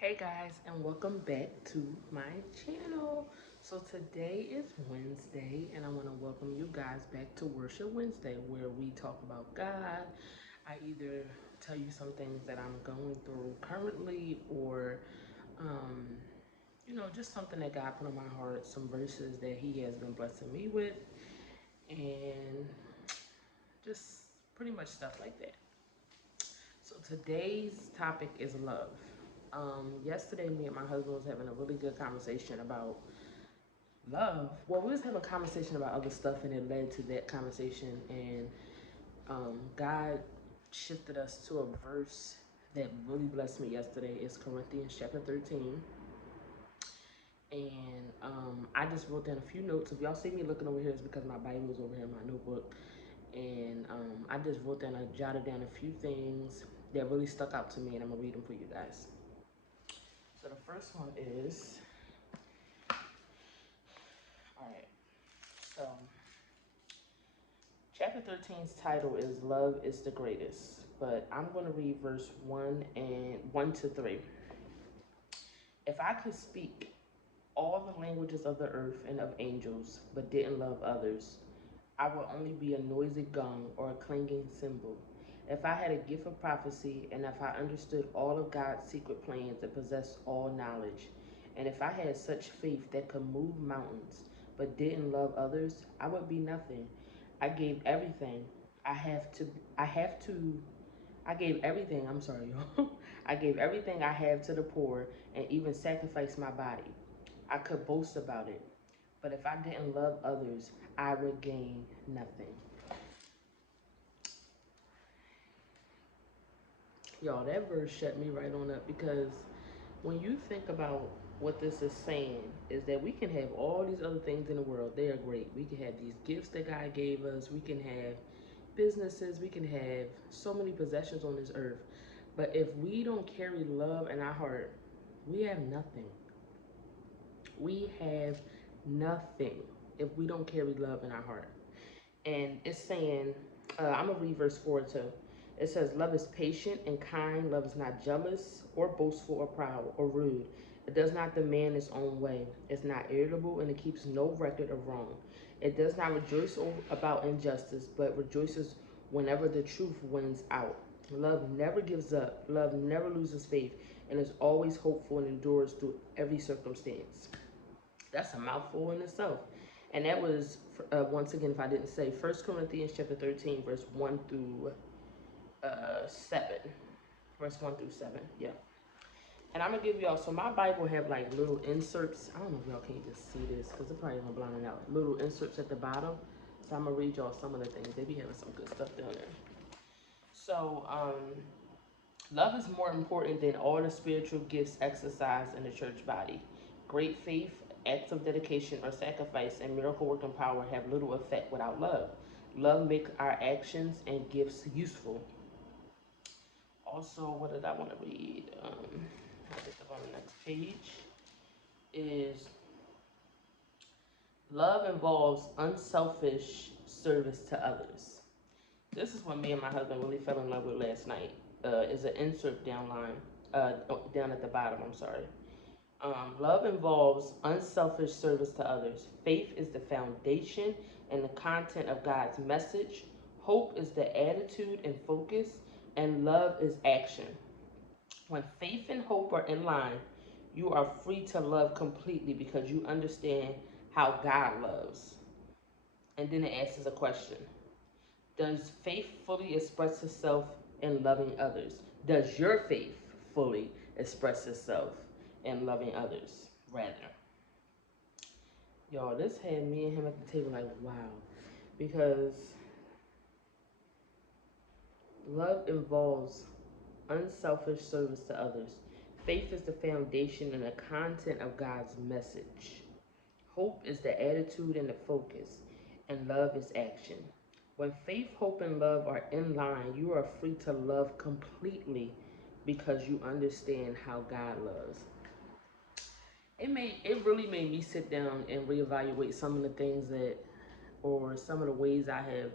Hey guys, and welcome back to my channel. So today is Wednesday, and I want to welcome you guys back to Worship Wednesday, where we talk about God. I either tell you some things that I'm going through currently, or just something that God put on my heart, some verses that He has been blessing me with, and just pretty much stuff like that. So today's topic is love. Yesterday, me and my husband was having a really good conversation about love. Well, we was having a conversation about other stuff, and it led to that conversation. And God shifted us to a verse that really blessed me yesterday. It's Corinthians chapter 13. And I just wrote down a few notes. If y'all see me looking over here, it's because my Bible is over here in my notebook. And I just wrote down, I jotted down a few things that really stuck out to me, and I'm gonna read them for you guys. So the first one is, all right, so chapter 13's title is Love is the Greatest, but I'm going to read verse 1 to 3. If I could speak all the languages of the earth and of angels, but didn't love others, I would only be a noisy gong or a clanging cymbal. If I had a gift of prophecy, and if I understood all of God's secret plans and possessed all knowledge, and if I had such faith that could move mountains, but didn't love others, I would be nothing. I gave everything. I have to, I have to, I gave everything, I'm sorry, y'all. I gave everything I have to the poor and even sacrificed my body. I could boast about it. But if I didn't love others, I would gain nothing. Y'all, that verse shut me right on up, because when you think about what this is saying, is that we can have all these other things in the world. They are great. We can have these gifts that God gave us. We can have businesses. We can have so many possessions on this earth. But if we don't carry love in our heart, we have nothing. We have nothing if we don't carry love in our heart. And it's saying, I'm going to read verse 4 too. It says, love is patient and kind. Love is not jealous or boastful or proud or rude. It does not demand its own way. It's not irritable, and it keeps no record of wrong. It does not rejoice about injustice, but rejoices whenever the truth wins out. Love never gives up. Love never loses faith, and is always hopeful and endures through every circumstance. That's a mouthful in itself. And that was, once again, if I didn't say, 1 Corinthians chapter 13, verse 1 through 7. Verse 1 through 7, yeah. And I'm going to give y'all, so my Bible have like little inserts. I don't know if y'all can even see this, because it's probably going to blind it out. Little inserts at the bottom. So I'm going to read y'all some of the things. They be having some good stuff down there. So, love is more important than all the spiritual gifts exercised in the church body. Great faith, acts of dedication or sacrifice, and miracle working power have little effect without love. Love makes our actions and gifts useful. Also, what did I want to read? I think on the next page is love involves unselfish service to others. This is what me and my husband really fell in love with last night. Is an insert down at the bottom. I'm sorry. Love involves unselfish service to others. Faith is the foundation and the content of God's message. Hope is the attitude and focus, and love is action. When faith and hope are in line, you are free to love completely because you understand how God loves. And then it asks a question. Does faith fully express itself in loving others? Does your faith fully express itself in loving others? Rather. Y'all, this had me and him at the table like, wow. Because love involves unselfish service to others. Faith is the foundation and the content of God's message. Hope is the attitude and the focus. And love is action. When faith, hope, and love are in line, you are free to love completely because you understand how God loves. It really made me sit down and reevaluate some of the things that, or some of the ways I have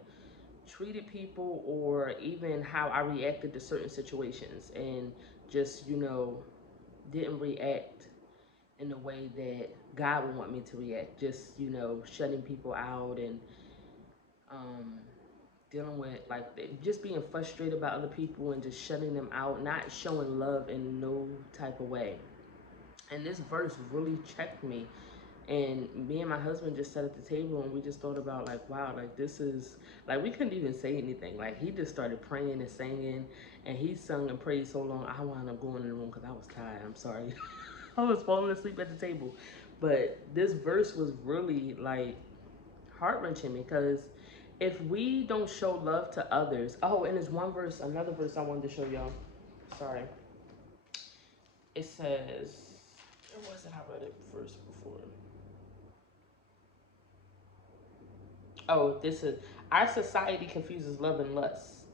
treated people, or even how I reacted to certain situations, and just, didn't react in the way that God would want me to react. Just, you know, shutting people out and um, dealing with like just being frustrated about other people and just shutting them out, not showing love in no type of way. And this verse really checked me. And me and my husband just sat at the table and we just thought about like, wow, like this is like we couldn't even say anything. Like he just started praying and singing, and he sung and prayed so long I wound up going in the room because I was tired. I'm sorry. I was falling asleep at the table. But this verse was really like heart wrenching because if we don't show love to others, oh, and there's one verse, another verse I wanted to show y'all. Sorry. It says, where was it? I read it first before. Oh, this is our society confuses love and lust.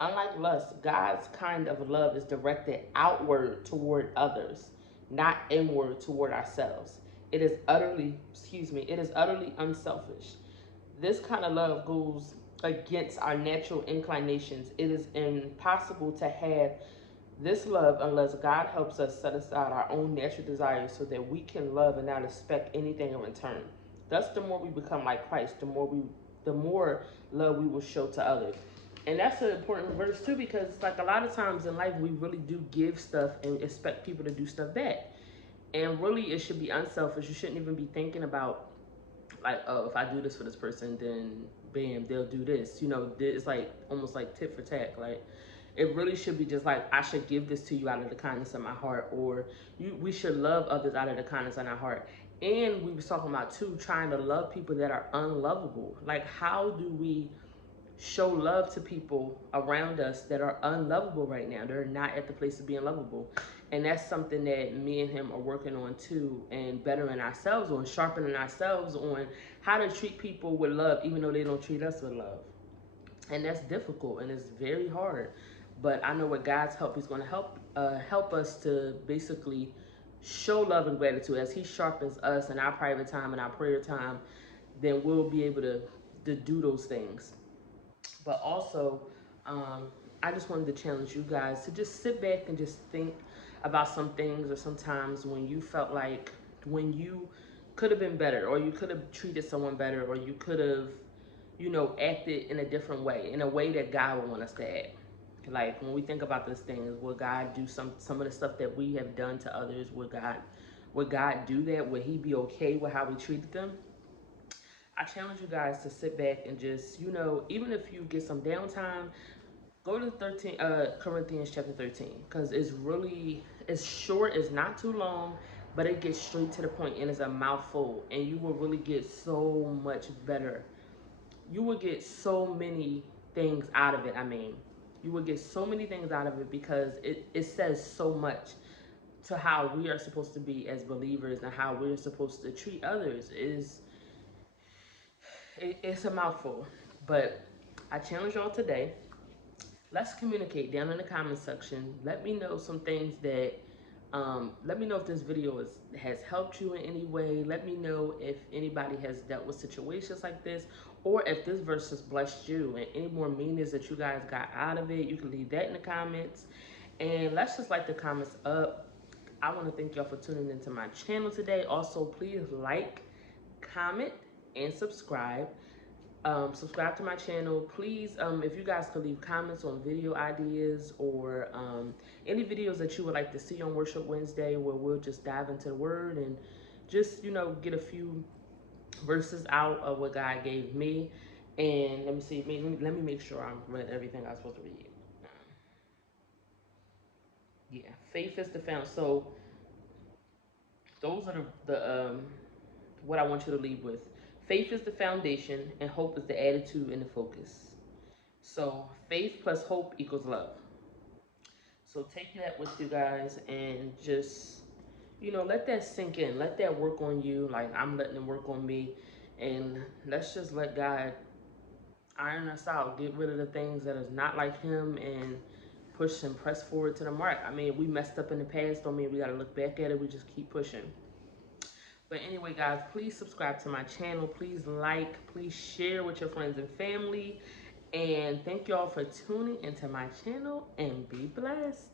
Unlike lust, God's kind of love is directed outward toward others, not inward toward ourselves. It is utterly, it is utterly unselfish. This kind of love goes against our natural inclinations. It is impossible to have this love unless God helps us set aside our own natural desires so that we can love and not expect anything in return. Thus, the more we become like Christ, the more love we will show to others. And that's an important verse too, because like a lot of times in life we really do give stuff and expect people to do stuff back. And really it should be unselfish. You shouldn't even be thinking about like, oh, if I do this for this person, then bam, they'll do this. You know, it's like almost like tit for tat. Like, it really should be just like, I should give this to you out of the kindness of my heart, or we should love others out of the kindness of our heart. And we was talking about too, trying to love people that are unlovable. Like, how do we show love to people around us that are unlovable right now? They're not at the place of being lovable. And that's something that me and him are working on too, and bettering ourselves on, sharpening ourselves on how to treat people with love, even though they don't treat us with love. And that's difficult and it's very hard. But I know with God's help, He's going to help us to basically show love and gratitude as He sharpens us in our private time and our prayer time. Then we'll be able to do those things. But also, um, I just wanted to challenge you guys to just sit back and just think about some things, or sometimes when you felt like when you could have been better, or you could have treated someone better, or you could have, you know, acted in a different way, in a way that God would want us to act. Like when we think about these things, will God do some of the stuff that we have done to others? Would God do that? Would He be okay with how we treated them? I challenge you guys to sit back and just, you know, even if you get some downtime, go to 13 Corinthians chapter 13, because it's short, it's not too long, but it gets straight to the point and it's a mouthful, and you will really get so much better. You will get so many things out of it. I mean, you will get so many things out of it because it says so much to how we are supposed to be as believers and how we're supposed to treat others. It's a mouthful. But I challenge y'all today, let's communicate down in the comment section. Let me know some things that, let me know if this video has helped you in any way. Let me know if anybody has dealt with situations like this, or if this verse has blessed you and any more meanings that you guys got out of it. You can leave that in the comments. And let's just light the comments up. I want to thank y'all for tuning into my channel today. Also, please like, comment, and subscribe. Subscribe to my channel. Please, if you guys could leave comments on video ideas, or any videos that you would like to see on Worship Wednesday, where we'll just dive into the Word and just, you know, get a few verses out of what God gave me. And let me see, let me make sure I'm read everything I was supposed to read. Yeah, faith is the found. So those are the what I want you to leave with. Faith is the foundation, and hope is the attitude and the focus. So faith plus hope equals love. So take that with you guys and just, you know, let that sink in. Let that work on you like I'm letting it work on me. And let's just let God iron us out. Get rid of the things that is not like Him and push and press forward to the mark. I mean, we messed up in the past. Don't mean we got to look back at it. We just keep pushing. But anyway, guys, please subscribe to my channel. Please like, please share with your friends and family. And thank y'all for tuning into my channel, and be blessed.